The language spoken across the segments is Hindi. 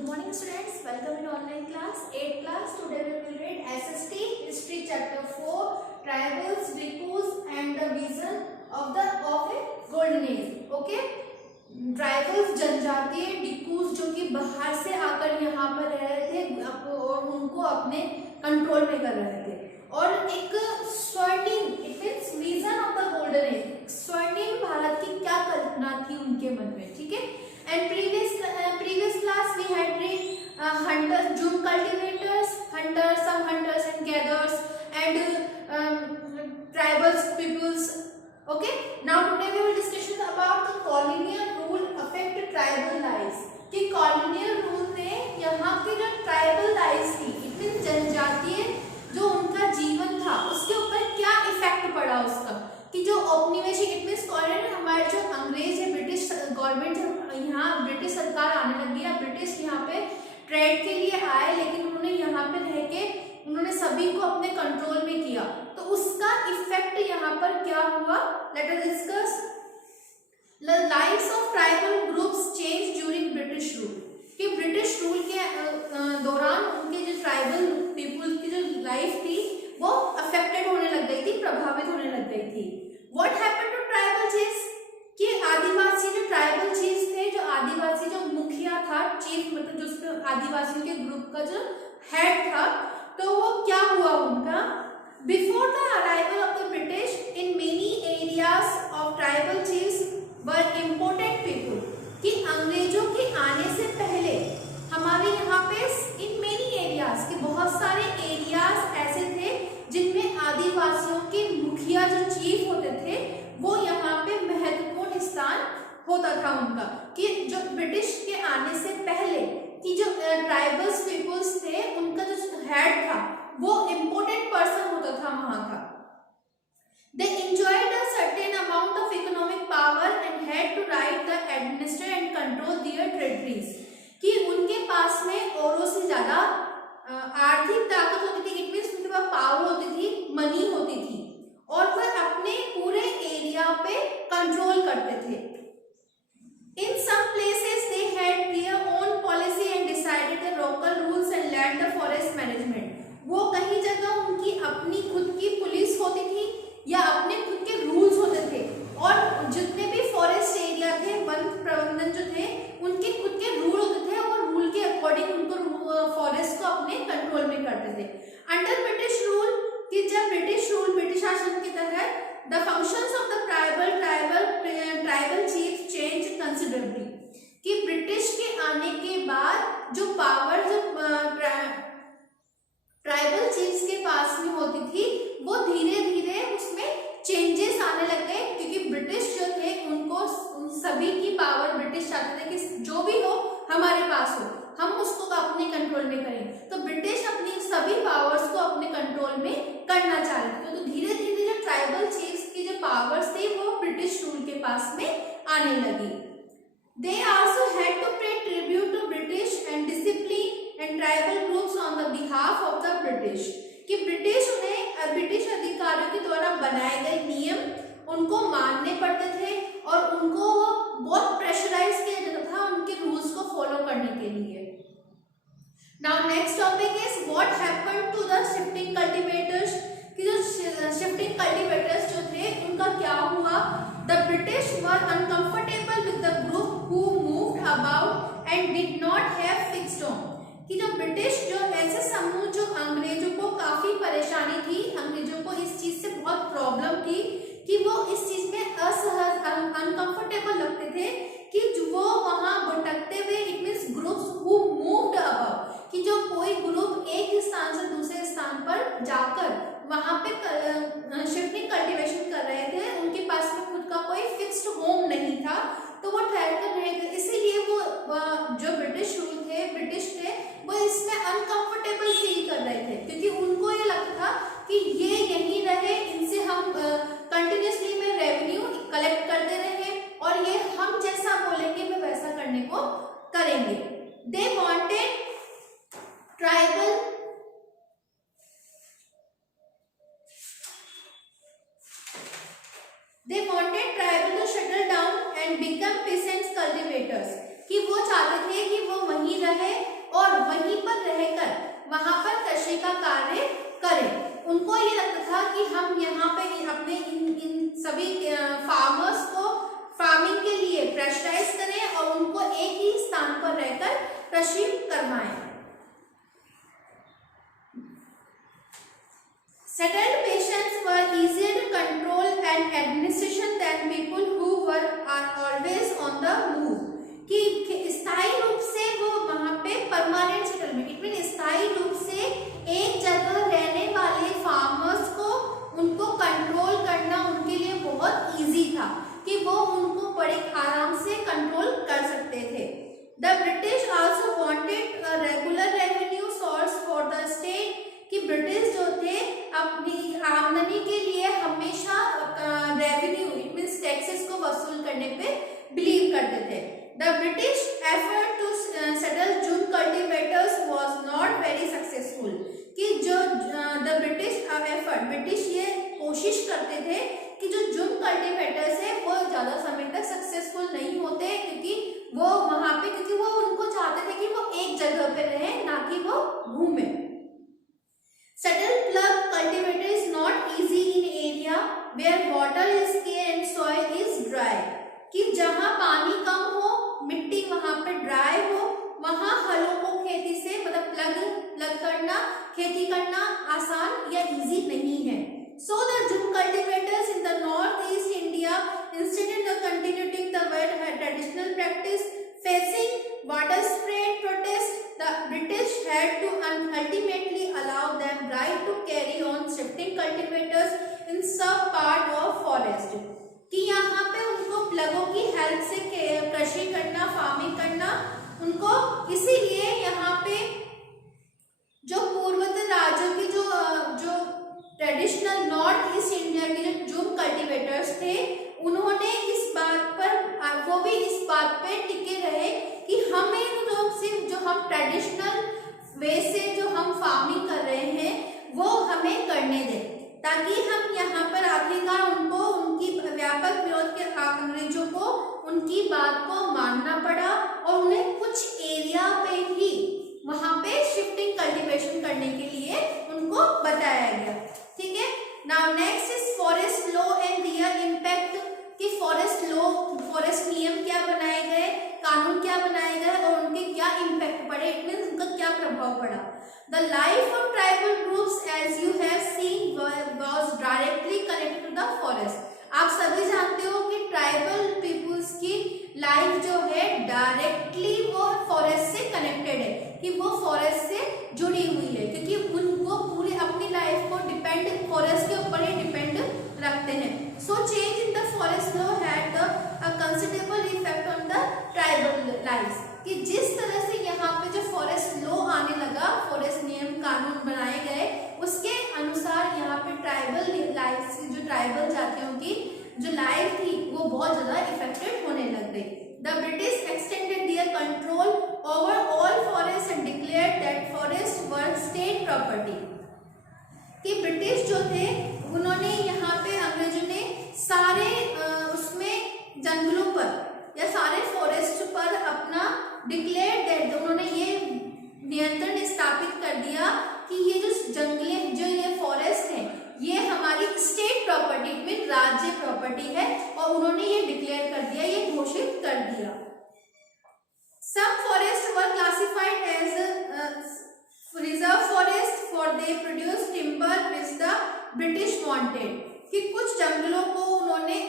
Good morning students, welcome in online class 8th class. Today we will read SST History chapter 4 Tribals, Dicus and the Vision of a Golden Age. Okay, tribals जनजातीय डिकूज जो कि बाहर से आकर यहाँ पर रह रहे थे और उनको अपने कंट्रोल में कर रहे थे, और एक स्वर्णिम it means vision of the golden age, स्वर्णिम भारत की क्या कल्पना थी उनके मन में. ठीक है. And previous class we had read hunters, June cultivators, hunters, some hunters and gatherers and tribal peoples. Okay, now today we will discussion about the colonial rule affect tribal lives. कि colonial rule ने यहाँ की जो tribal lives थी, it means जनजातीय जो उनका जीवन था उसके ऊपर क्या इफेक्ट पड़ा उसका, कि जो औपनिवेशिक इट मींस कॉलोनियल हमारे जो अंग्रेज है, ब्रिटिश गवर्नमेंट यहाँ ब्रिटिश सरकार आने लगी है, ब्रिटिश यहाँ पे ट्रेड के लिए आए, लेकिन उन्होंने यहाँ पे रह के उन्होंने सभी को अपने कंट्रोल में किया, तो उसका इफेक्ट यहाँ पर क्या हुआ. Let us discuss the lives of tribal groups change during British rule. कि ब्रिटिश रूल के दौरान उनके जो ट्राइबल पीपल की जो लाइफ थी वो अफेक्टेड होने लग गई थी, प्रभावित होने लग गई थी. What happened to tribal chiefs, कि आदिवासी जो ट्राइबल चीफ्स थे, जो आदिवासी जो मुखिया था, चीफ मतलब जो उसमें आदिवासियों के ग्रुप का जो हेड था, तो वो क्या हुआ उनका. Before the arrival of the British in many areas of tribal chiefs were imported people. कि अंग्रेजों के आने से पहले हमारे यहाँ पे इन मेनी एरियाज के बहुत सारे एरियाज ऐसे थे जिनमें आदिवासियों के मुखिया जो चीफ होते थे वो यहाँ पे महत्वपूर्ण स्थान होता था उनका. कि जो ब्रिटिश के आने से पहले कि जो ट्राइबल्स पीपल्स थे उनका जो हेड था वो इम्पोर्टेंट पर्सन होता था वहां का. They enjoyed a certain amount of economic power and had to write the administer and control their territories. कि उनके पास में औरों से ज्यादा आर्थिक ताकत होती थी, इट मींस उनके पास पावर होती थी, मनी होती थी, और वह अपने पूरे एरिया पे कंट्रोल करते थे. In some places they had their own policy and decided the local rules and led the forest management. वो कहीं जगह उनकी अपनी खुद की पुलिस होती थी या अपने खुद के रूल्स होते थे, और जितने भी फॉरेस्ट एरिया थे, वन प्रबंधन जो थे, उनके खुद के रूल होते थे और रूल के अकॉर्डिंग उनको फॉरेस्ट को अपने कंट्रोल में करते थे. अंडर ब्रिटिश रूल, कि जब ब्रिटिश रूल ब्रिटिश शासन के तहत the functions of the tribal chief change considerably. कि ब्रिटिश के आने के बाद जो पावर जो ट्राइबल चीफ्स के पास में होती थी वो धीरे धीरे उसमें चेंजेस आने लग गए, क्योंकि ब्रिटिश जो थे उनको सभी की पावर ब्रिटिश चाहते थे कि जो भी हो हमारे पास हो, हम उसको अपने कंट्रोल में करें. तो ब्रिटिश अपनी सभी पावर्स को अपने कंट्रोल में करना चाह रहे थे, तो धीरे धीरे जो ट्राइबल चीफ्स की जो पावर्स थी वो ब्रिटिश रूल के पास में आने लगी. They also had to pay tribute to British and discipline and tribal groups on the behalf of the British. कि ब्रिटिश अधिकारियों के द्वारा बनाए गए नियम उनको मानने पड़ते थे और उनको बहुत प्रेशराइज किया जाता था उनके रूल्स को फॉलो करने के लिए. Now next topic is what happened to the shifting cultivators. कि जो शिफ्टिंग कल्टीवेटर्स जो थे उनका क्या हुआ. The British were uncomfortable with the group who moved about and did not have fixed home. कि जो ब्रिटिश जो ऐसे समूह जो अंग्रेजों को काफी परेशानी थी, अंग्रेजों को इस चीज से बहुत प्रॉब्लम थी कि वो इस चीज में असहज अनकंफर्टेबल लगते थे कि वो वहां भटकते हुए, it means groups who moved about, कि जो कोई ग्रुप एक स्थान से दूसरे स्थान पर जाकर वहां पे शिफ्टिंग कल्टीवेशन कर रहे थे, उनके पास में खुद का कोई फिक्स्ड होम नहीं था, तो वो ठहर कर रहे थे. इसीलिए वो जो ब्रिटिश थे वो इसमें अनकंफर्टेबल फील कर रहे थे, क्योंकि उनको ये लगता था कि ये यहीं रहे, इनसे हम कंटिन्यूसली में रेवेन्यू कलेक्ट करते रहे और ये हम जैसा बोलेंगे वे वैसा करने को करेंगे. They wanted tribal to settle down and become peasants cultivators. कि वो चाहते थे कि वो वहीं रहे वहां पर कृषि का कार्य करें। उनको ये लगता था कि हम यहाँ पे अपने इन सभी फार्मर्स को फार्मिंग के लिए प्रेशराइज करें और उनको एक ही स्थान पर रहकर कृषि करवाएं। Settled patients were easier to control and administration than people who are always on the move। कि स्थायी रूप से वो वहाँ पे परमानेंट सेटलमेंट, इट मीन स्थायी रूप से एक जगह रहने वाले फार्मर्स को उनको कंट्रोल करना उनके लिए बहुत इजी था कि वो उनको बड़े आराम से कंट्रोल कर सकते थे। The British also wanted a regular revenue source for the state, कि ब्रिटिश जो थे अपनी आमदनी के लिए हमेशा रेवेन्यू इट मींस टैक्सेस को वसूल करने पे बिलीव करते थे। The British effort to settle jhum cultivators was not very successful, कि जो द ब्रिटिश एफर्ट ब्रिटिश ये कोशिश करते थे कि जो जूम कल्टीवेटर्स है वो ज्यादा समय तक सक्सेसफुल नहीं होते, क्योंकि वो वहां पे क्योंकि वो उनको चाहते थे कि वो एक जगह पे रहे ना कि वो घूमे। Settled plug cultivator is not easy in area where water is scarce and soil is dry, कि जहाँ पानी कम हो, मिट्टी वहाँ पे ड्राई हो, वहाँ हलों को खेती से मतलब प्लग करना, खेती करना आसान या इजी नहीं है। So the jhum cultivators in the northeast India instead of continuing the traditional practice, facing widespread protest, the British had to ultimately allow them right to carry on shifting cultivators in some part of forest, कि यहाँ पे उनको प्लगों की हेल्प से कृषि करना, फार्मिंग करना उनको, इसीलिए यहाँ पे जो पूर्वोत्तर राज्यों की जो ट्रेडिशनल नॉर्थ ईस्ट इंडिया के जो जूम कल्टीवेटर्स थे उन्होंने इस बात पर वो भी इस बात पे टिके रहे कि हमें सिर्फ जो हम ट्रेडिशनल वे से जो हम फार्मिंग कर रहे हैं वो हमें करने दें, ताकि हम यहाँ पर आखिरकार उनको उनकी व्यापक विरोध के अंग्रेजों को उनकी बात को मानना पड़ा और उन्हें कुछ एरिया पे ही वहां पे शिफ्टिंग कल्टीवेशन करने के लिए उनको बताया गया। ठीक है, now next is forest law and there impact, कि फॉरेस्ट लॉ, फॉरेस्ट नियम क्या बनाए गए, कानून क्या बनाए गए और उनके क्या इम्पैक्ट पड़े, इट मींस उनका क्या प्रभाव पड़ा। The life of tribal groups as you have seen was directly connected to the forest. आप सभी जानते हो कि ट्राइबल पीपुल्स की लाइफ जो है डायरेक्टली वो फॉरेस्ट से कनेक्टेड है, कि वो फॉरेस्ट से जुड़ी हुई है, क्योंकि उनको पूरी अपनी लाइफ को डिपेंड फॉरेस्ट के ऊपर ही डिपेंड रखते हैं। So change in the forest law had a considerable effect on the tribal lives, कि जिस तरह से यहाँ पे जो फॉरेस्ट लॉ आने लगा, फॉरेस्ट नियम कानून बनाए गए, उसके अनुसार यहाँ पे ट्राइबल लाइव्स, जो ट्राइबल जातियों की जो लाइफ थी वो बहुत ज्यादा इफेक्टेड होने लग गई। The British extended their control over all forest and declared that forest were state property, कि ब्रिटिश जो थे उन्होंने यहाँ पे अंग्रेजों ने सारे उसमें जंगलों पर या सारे फॉरेस्ट पर अपना डिक्लेयर दैट, उन्होंने ये नियंत्रण स्थापित कर दिया कि ये जो जंगले जो ये फॉरेस्ट है ये हमारी स्टेट प्रॉपर्टी में राज्य प्रॉपर्टी है, और उन्होंने ये डिक्लेयर कर दिया, ये घोषित कर दिया। Some forests were classified as reserve forest for they produce timber which the British wanted, कि कुछ जंगलों को उन्होंने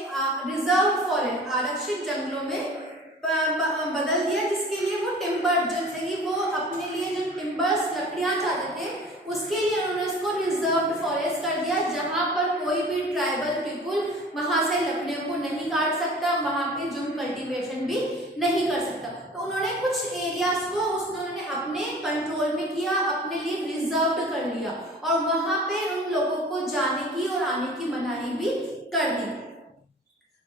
रिजर्व फॉरेस्ट आरक्षित जंगलों में बदल दिया, जिसके लिए वो टिम्बर जो थे वो अपने लिए जो टिम्बर्स लकड़ियां चाहते थे उसके लिए उन्होंने उसको रिजर्व्ड फॉरेस्ट कर दिया, जहां पर कोई भी ट्राइबल पीपुल वहां से लकड़ियों को नहीं काट सकता, वहां पे जूम कल्टीवेशन भी नहीं कर सकता। तो उन्होंने कुछ एरियाज को उन्होंने अपने कंट्रोल में किया, अपने लिए रिजर्व्ड कर लिया, और वहां पे उन लोगों को जाने की और आने की मनाही भी कर दी।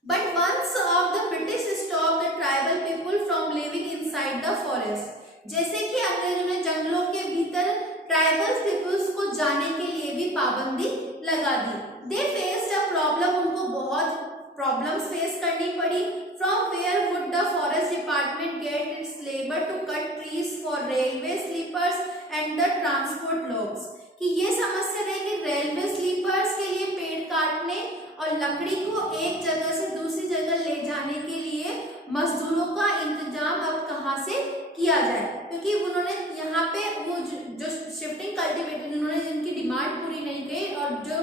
But once of the British stopped the tribal people from living inside the forest, जैसे कि अंग्रेजों ने जंगलों के भीतर ट्राइबल पीपुल्स को जाने के लिए भी पाबंदी लगा दी। They faced a problem, उनको बहुत प्रॉब्लम्स फेस करनी पड़ी। From where would the forest department get its labor to cut trees for railway sleepers and and the transport logs, कि ये समस्या रहेगी रेलवे स्लीपर्स के लिए पेड़ काटने और लकड़ी को एक जगह से दूसरी जगह ले जाने के लिए मजदूरों का इंतजाम अब कहाँ से किया जाए, क्योंकि उन्होंने यहाँ पे वो जो शिफ्टिंग कल्टीवेटर उन्होंने जिनकी डिमांड पूरी नहीं की और जो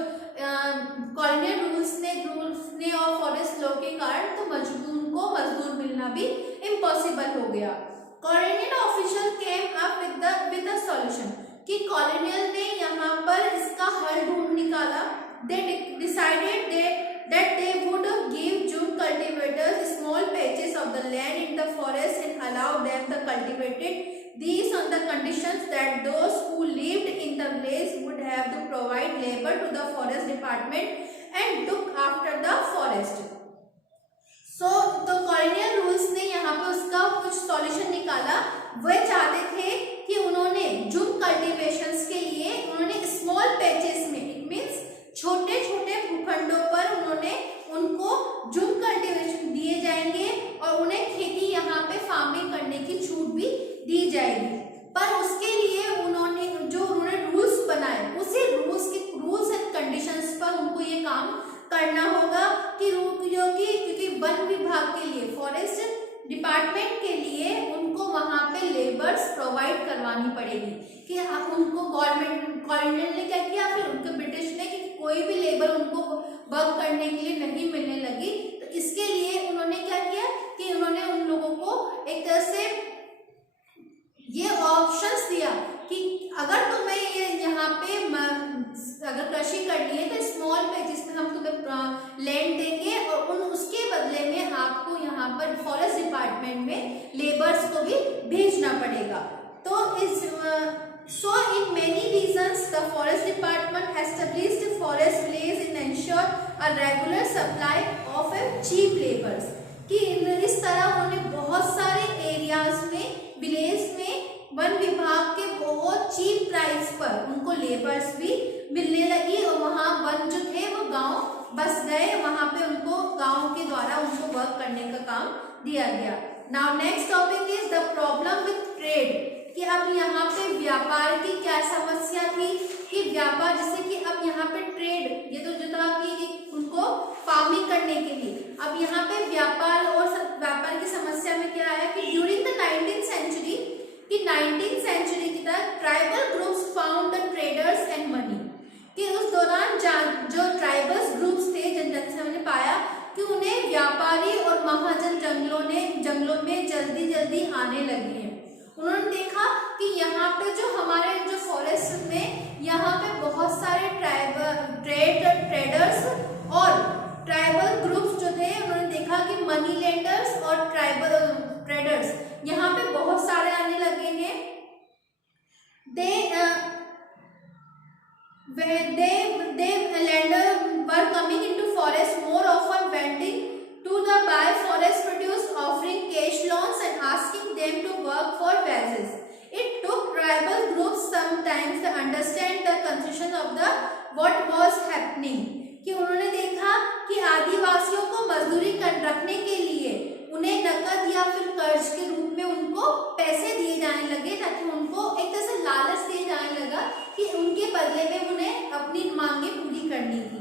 कॉलोनियल रूल्स ने और फॉरेस्ट लॉ के कारण तो उनको मजदूर मिलना भी इम्पॉसिबल हो गया। Colonial official came up with the solution, कि कॉलोनियल ने यहाँ पर इसका हल ढूंढ निकाला। They decided that they would give June cultivators small patches of the land in the forest and allow them to cultivate these on the conditions that those who lived in the village would have to provide labor to the forest department and look after the forest. So तो colonial rules ने यहाँ पे उसका कुछ solution निकाला। वह चाहते थे कि उन्होंने जूम कल्टीवेशंस के लिए उन्होंने स्मॉल पैचेस में, इट मीन्स छोटे छोटे भूखंडों पर उन्होंने उनको जूम कल्टीवेशन दिए जाएंगे और उन्हें खेती यहाँ पे फार्मिंग करने की छूट भी दी जाएगी। पर उसके लिए उन्होंने रूल्स बनाए, उसी रूल्स एंड कंडीशंस पर उनको ये काम करना होगा कि क्योंकि वन विभाग के लिए, फॉरेस्ट डिपार्टमेंट के लिए उनको वहाँ पे लेबर्स प्रोवाइड करवानी पड़ेगी। कि उनको गवर्नमेंट कॉलोनियल ने क्या किया, फिर उनके ब्रिटिश ने, कि कोई भी लेबर उनको वर्क करने के लिए नहीं मिलने लगी, तो इसके लिए उन्होंने क्या किया कि उन्होंने उन लोगों को एक तरह से ये ऑप्शंस दिया कि अगर तुम्हें ये यहाँ पे अगर कृषि करनी है तो स्मॉल पैचेस में हम तुम्हें लैंड देंगे और उसके बदले में आपको यहाँ पर फॉरेस्ट डिपार्टमेंट में लेबर्स को भी भेजना पड़ेगा। तो इस So in many regions, the forest department established forest villages and ensure a regular supply of cheap laborers. कि इस तरह उन्होंने बहुत सारे एरियाज में, विलेज में वन विभाग के बहुत चीप प्राइस पर उनको लेबर्स भी मिलने लगी और वहाँ वन जो थे वो गांव बस गए, वहाँ पे उनको गांव के द्वारा उनको वर्क करने का काम दिया गया। Now next topic is the problem with trade, कि अब यहाँ पे व्यापार की क्या समस्या थी, कि व्यापार जैसे कि अब यहाँ पे ट्रेड, ये तो जो था कि उनको फार्मिंग करने के लिए, अब यहाँ पे व्यापार की समस्या में क्या आया कि ड्यूरिंग द 19th सेंचुरी, कि 19th सेंचुरी की तक tribal groups found the traders and money, कि उस दौरान जो ट्राइबल्स ग्रुप्स थे जनजाति ने पाया कि उन्हें व्यापारी और महाजन जंगलों में जल्दी आने लगे हैं। उन्होंने देखा कि यहाँ पे जो हमारे जो फॉरेस्ट में यहाँ पे बहुत सारे ट्रेडर्स और ट्राइबल ग्रुप्स जो थे, उन्होंने देखा कि मनी लेंडर्स और ट्राइबल ट्रेडर्स यहाँ पे बहुत सारे आने लगे हैं। they lender were coming into forest more often, vending to the buy forest produce, offering cash loans and asking them to work for wages. It took tribal groups sometimes to understand the conditions of what was happening, कि उन्होंने देखा कि आदिवासियों को मजदूरी रखने के लिए उन्हें नकद या फिर कर्ज के रूप में उनको पैसे दिए जाने लगे, ताकि उनको एक तरह से लालच दिए जाने लगा कि उनके बदले में उन्हें अपनी मांगे पूरी करनी थी।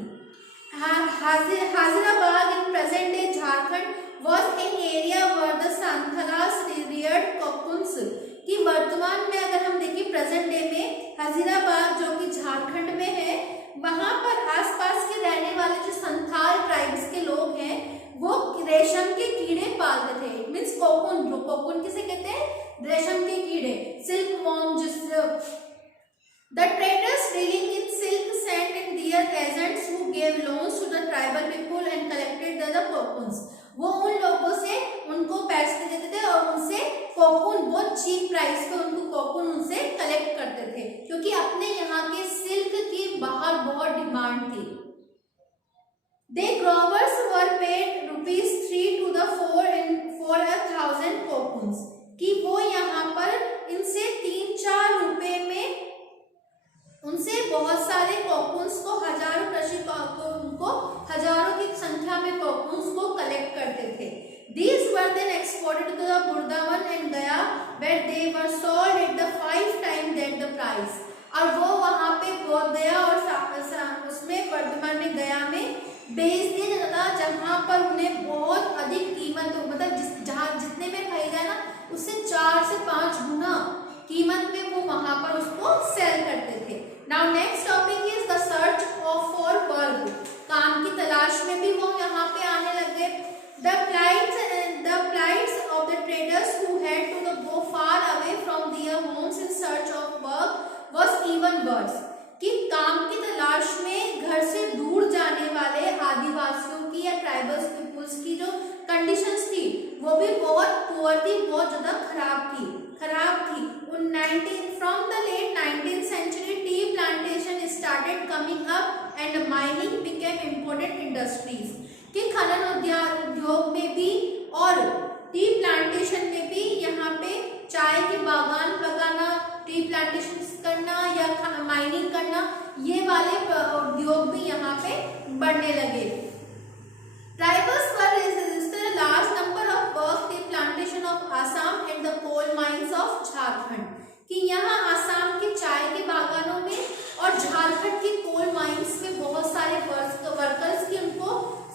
हाजिराबाद in present day Jharkhand was an area where the Santalas reared cocoons, कि वर्तमान में अगर हम देखें प्रेजेंट डे में हाजिराबाद जो कि झारखंड में है, वहां पर आसपास के रहने वाले जो संथाल ट्राइब्स के लोग हैं वो रेशम के कीड़े पालते थे। इट मीन्स कोकून, जो कोकून किसे कहते हैं, रेशम के कीड़े, silk worm. The traders dealing in silk sent in their agents who gave loans to the tribal people and collected the cocoons. वो उन लोगों से उनको पैसे देते थे और उनसे कोकून बहुत चीप प्राइस पे उनको कोकून उनसे कलेक्ट करते थे, क्योंकि अपने यहाँ के सिल्क की बाहर बहुत डिमांड थी। The growers were paid ₹3 to the 4 and 4,000 cocoons, कि वो यहाँ पर इनसे 3-4 रुपए में उनसे बहुत सारे कोकून्स को, हजारों की संख्या में कोकून्स को कलेक्ट करते थे। These were then exported to the Burdavan and Gaya, where they were sold at the 5 times that the price. Size, और वो वहाँ पे बोध गया और उसमें वर्धमान में गया में बेच दिया जाता था, जहाँ पर उन्हें बहुत अधिक कीमत मतलब जहाँ जितने में खरीदा ना उससे 4 से 5 गुना कीमत में वो वहाँ पर उसको सेल करते थे। Now next topic is the search of for work, काम की तलाश में भी वो यहाँ पे आने लगे। The plights of the traders who had to go far away from their homes in search of work was even worse, कि काम की तलाश में घर से दूर जाने वाले आदिवासियों की या ट्राइबल्स पीपुल्स की जो कंडीशंस थी वो भी बहुत पुअर थी, बहुत ज़्यादा खराब थी। From the late 19th century, tea plantation started coming up and mining became important industries, कि खनन उद्योग में भी और टी प्लांटेशन में भी यहाँ पे चाय के बागान लगाना, टी प्लांटेशन करना या माइनिंग करना, ये वाले उद्योग भी यहाँ पे बढ़ने लगे। Tribals were registered a large number of work tea plantation of Assam and the coal mines of Jharkhand, कि यहाँ आसाम के चाय के बागानों में और झारखंड की कोल माइंस में बहुत सारे वर्कर्स की उनको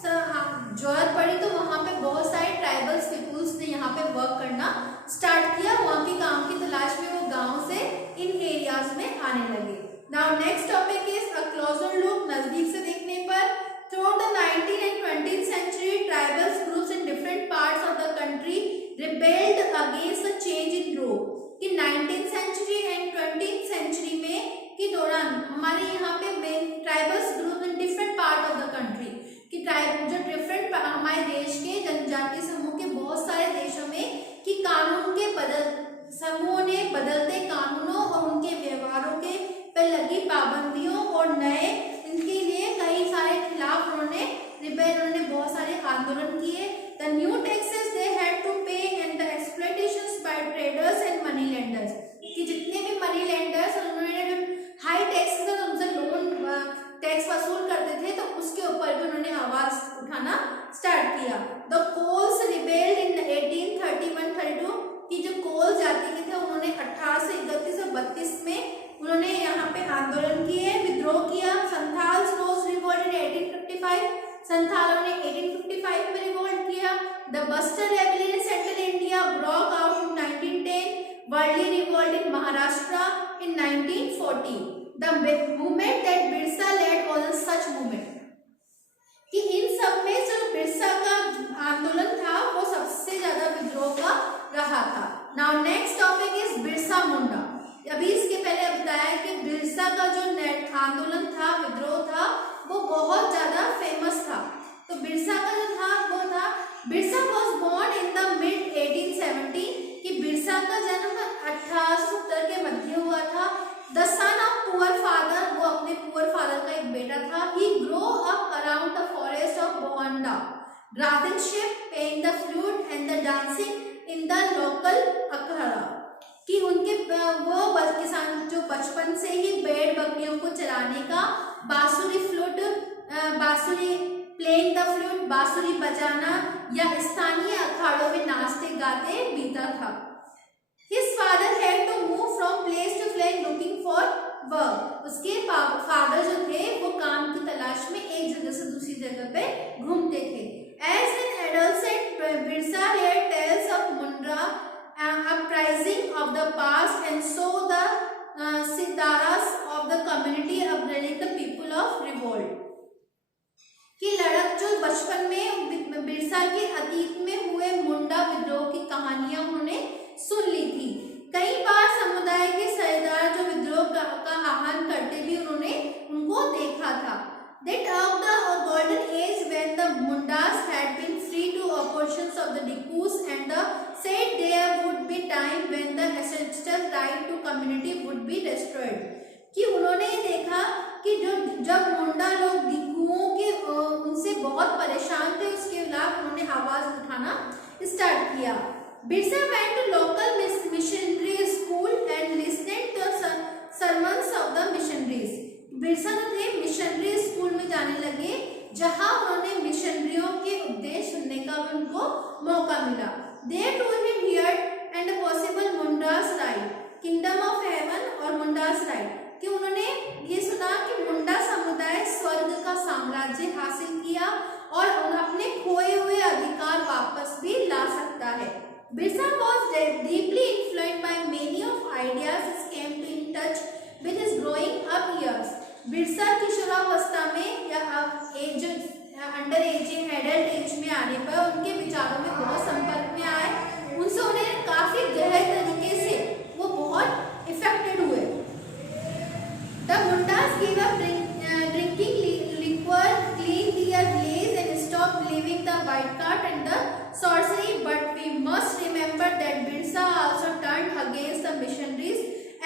जरूरत पड़ी, तो वहाँ पे बहुत सारे ट्राइबल्स पीपुल्स ने यहाँ पे वर्क करना स्टार्ट किया। वहाँ के काम की तलाश में वो गांव से इन एरियाज में आने लगे। Now next topic is a closure look, नजदीक से देखने पर। Throughout the 19th and 20th century, tribal groups in different parts of the country rebelled against the change in law, कि 19th century and 20th century में के दौरान हमारे यहाँ पे main tribals group in different part of the country, कि ट्राइब जो डिफरेंट हमारे देश के जनजातीय समूह के बहुत सारे देशों में कि कानून के समूह ने बदलते कानूनों और उनके व्यवहारों के पर लगी पाबंदियों और नए इनके लिए कई सारे खिलाफ उन्होंने बहुत सारे आंदोलन किए। The new taxes they had to pay and the exploitations by traders and money lenders, कि जितने भी मनी लेंडर्स उन्होंने हाई टैक्स से उनसे लोन टैक्स वसूल करते थे, तो उसके ऊपर भी उन्होंने आवाज उठाना स्टार्ट किया। द कोल्स रिबेल्ड इन 1831-32, कि जो कोल जाति के थे उन्होंने 1831 और 32 में उन्होंने यहाँ पे आंदोलन किए, विद्रोह किया। संथाल्स रोज रिवोल्ट इन 1855, संथालों ने 1855 में रिवोल्ट किया। The Bastar rebellion central India broke out in 1910, Warli revolt in Maharashtra in 1940। The movement that Birsa led was such movement, कि इन सब में जो बिरसा का आंदोलन था वो सबसे ज्यादा विद्रोह का रहा था। Now next topic is Birsa Munda. अभी इसके पहले बताया कि बिरसा का जो आंदोलन था, विद्रोह था, वो बहुत ज्यादा फेमस था। तो बिरसा का जो था वो था, Birsa was born in the mid 1870, कि बिरसा का जन्म 1870 के मध्य हुआ था। The son of poor father, वो अपने पुअर फादर का एक बेटा था। He grow up around the forest of Bohonda, ड्रागनशिप, playing the flute and the dancing in the local akhara, कि उनके वो किसान जो बचपन से ही भेड़ बकरियों को चराने का बांसुरी प्लेइंग द फ्लूट, बांसुरी बजाना या स्थानीय अखाड़ों में नाचते गाते बीता था। His father had to move from place to place looking for work, उसके फादर जो थे वो काम की तलाश में एक जगह से दूसरी जगह पे घूमते थे। As an adolescent, Birsa had tales of Mundra, uprising of the past, and so the sitaras of the community upbringing the people of revolt, कि लड़क जो बचपन में बिरसा के अतीत में हुए मुंडा विद्रोह की कहानियां उन्होंने सुन ली थी। कई बार समुदाय के सरदार जो विद्रोह का आह्वान करते भी उन्होंने उनको देखा था। That of the golden age when the Mundas had been free to oppositions of the Dikus, and the said there would be time when the ancestral right to community would be destroyed, कि उन्होंने देखा कि जब मुंडा लोग दिकुओं के उनसे बहुत परेशान थे, उसके खिलाफ उन्होंने आवाज उठाना स्टार्ट किया। Birsa went to local missionary school and listened to sermons of the missionaries. Birsa थे मिशनरी स्कूल में जाने लगे, जहां उन्होंने मिशनरियों के उपदेश सुनने का भी उनको मौका मिला। There too he heard and possible Munda's right, Kingdom of Heaven और Munda's right, साम्राज्य हासिल किया और अपने खोए हुए अधिकार वापस भी ला सकता है। Birsa was deeply influenced by many of ideas he came to in touch with his growing up years. Birsa किशोरावस्था में या age under age adult age में आने पर उनके विचारों में बहुत संपर्क में आए, उनसे उन्हें काफी गहरे तरीके से वो बहुत इफेक्टेड हुए। The Mundas gave up drinking liquor, cleaned their blaze and stopped believing the white cart and the sorcery. But we must remember that Birsa also turned against the missionaries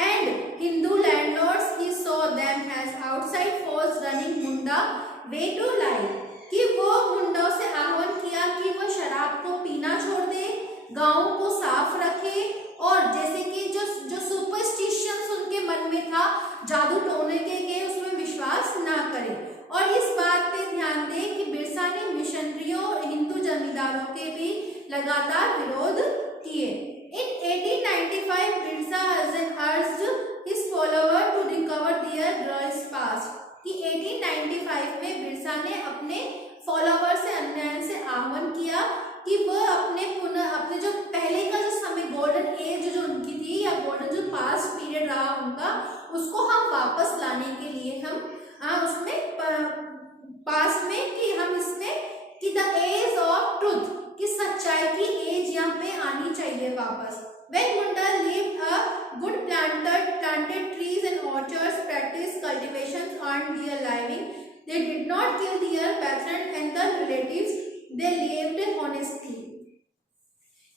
and Hindu landlords. He saw them as outside force running Munda way to life. कि वो मुंडाओं से आह्वान किया कि वो शराब को पीना छोड़ दे, गाँव को साफ रखे और जैसे कि जो सुपरस्टिशंस उनके मन में था, जादू टोने के उसमें विश्वास ना करें। और इस बात पे ध्यान दें कि बिरसा ने मिशनरियों और हिंदू जमींदारों के भी लगातार विरोध किए। In 1895, Birsa urged his followers to recover their glorious past. कि 1895 में बिरसा ने अपने फॉलोवर से अन्याय से आह्वान किया कि वह अपने जो पहले का जो समय गोल्डन एज जो उनकी थी या गोल्डन जो पास्ट पीरियड रहा उनका, उसको हम वापस लाने के लिए हम उसमें पास्ट में कि हम इसमें कि द एज ऑफ ट्रूथ कि सच्चाई की एज यहाँ पे आनी चाहिए वापस। When Munda lived a good planted trees and orchards, practiced cultivation, earned their living. They did not kill their parents and the relatives. They lived honestly.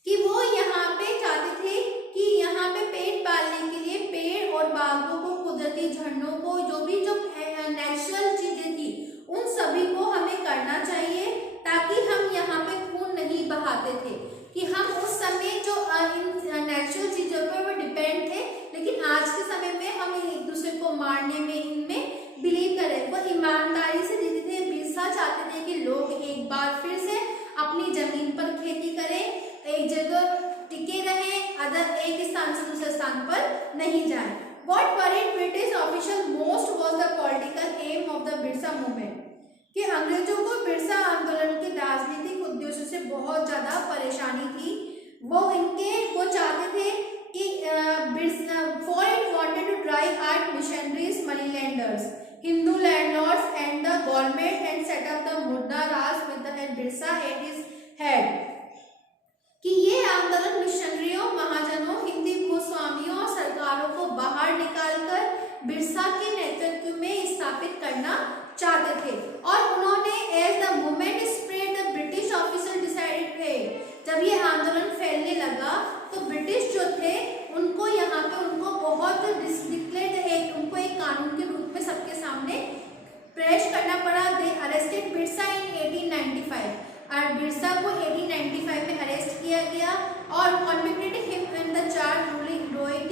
कि वो यहाँ पे चाहते थे कि यहाँ पे पेट पालने के लिए पेड़ और बागों को, कुदरती झरनों को, जो भी जो नेचुरल चीजें थी उन सभी को हमें करना चाहिए, ताकि हम यहाँ पे खून नहीं बहाते थे। कि हम उस समय जो नेचुरल चीजों पर वो डिपेंड थे, लेकिन आज के समय में हम एक दूसरे को मारने में इनमें बिलीव करें। वो ईमानदारी से जीते थे। बिरसा चाहते थे कि लोग एक बार फिर से अपनी जमीन पर खेती करें, एक जगह टिके रहें, एक स्थान से दूसरे स्थान पर नहीं जाएं। What worried British officials most was the political aim of the Birsa movement. कि अंग्रेजों को बिरसा आंदोलन के राजनीतिक उद्देश्यों से बहुत ज्यादा परेशानी थी। वो चाहते थे कि for it wanted to drive out missionaries, moneylenders, Hindu landlords and the government and set up the Munda Raj with the Birsa at his head. कि ये आंदोलन मिशनरियों, महाजनों, हिंदी भूस्वामियों और सरकारों को बाहर निकालकर बिरसा के नेतृत्व में स्थापित करना चाहते थे। और उन्होंने as the movement spread the British officer decided, जब ये आंदोलन फैलने लगा तो ब्रिटिश जो थे उनको यहाँ पे उनको बहुत डिक्लेयर उनको एक कानून के रूप में सबके सामने पेश करना पड़ा। दे अरेस्टेड बिरसा इन 1895 और बिरसा को 1895 में अरेस्ट किया गया और convicted him in the charge rowing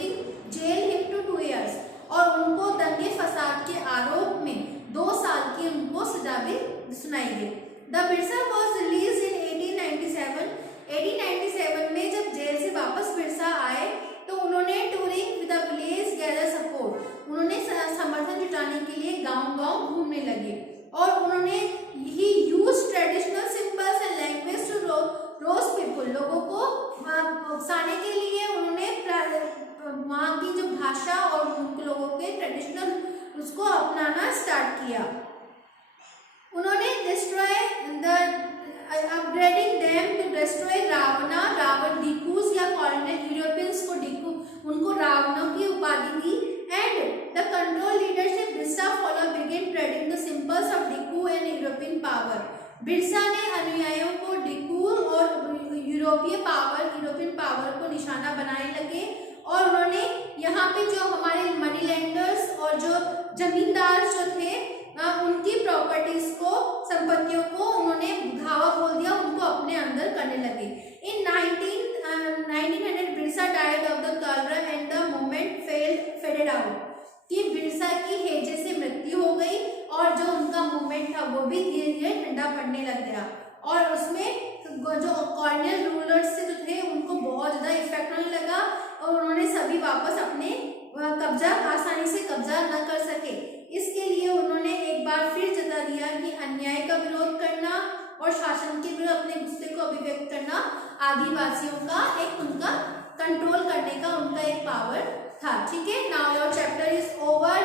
jail him to 2 years और उनको दंगे फसाद के आरोप में 2 साल की उनको सजा भी सुनाई गई। द बिरसा वॉज रिलीज इन 1897। 1897 में जब जेल से वापस बिरसा आए तो उन्होंने touring with the village gather support, उन्होंने समर्थन जुटाने के लिए गांव-गांव घूमने लगे और उन्होंने he use traditional symbols and language to roast people, लोगों को उकसाने के लिए उन्होंने वहाँ की जो भाषा और उन लोगों के ट्रेडिशनल उसको अपनाना स्टार्ट किया। उन्होंने destroy the upgrading them to destroy Ravana, Ravan डिकूज या कॉलोनियल यूरोपियंस को डिकू उनको रावणों की उपाधि दी। And the control leadership Birsa follow begin trading the symbols of diku and European power. Birsa ने अनुयायियों को डिकू और यूरोपियन पावर को निशाना बनाने लगे और उन्होंने यहाँ पे जो हमारे मनी लेंडर्स और जो जमींदार जो थे उनकी प्रॉपर्टीज को, संपत्तियों को उन्होंने धावा खोल दिया, उनको अपने अंदर करने लगे। इन 1900 Birsa died of the cholera and the movement faded out, कि बिरसा की हैजे से मृत्यु हो गई और जो उनका मूवमेंट था वो भी धीरे धीरे ठंडा पड़ने लग गया और उसमें जो कॉलोनियल रूलर्स से जो थे उनको बहुत ज़्यादा इफेक्ट होने लगा और उन्होंने सभी वापस अपने आसानी से कब्जा न कर सके। इसके लिए उन्होंने एक बार फिर जता लिया कि अन्याय का विरोध करना और शासन के विरुद्ध अपने गुस्से को अभिव्यक्त करना आदिवासियों का एक उनका कंट्रोल करने का उनका एक पावर था। ठीक है, now your chapter is over.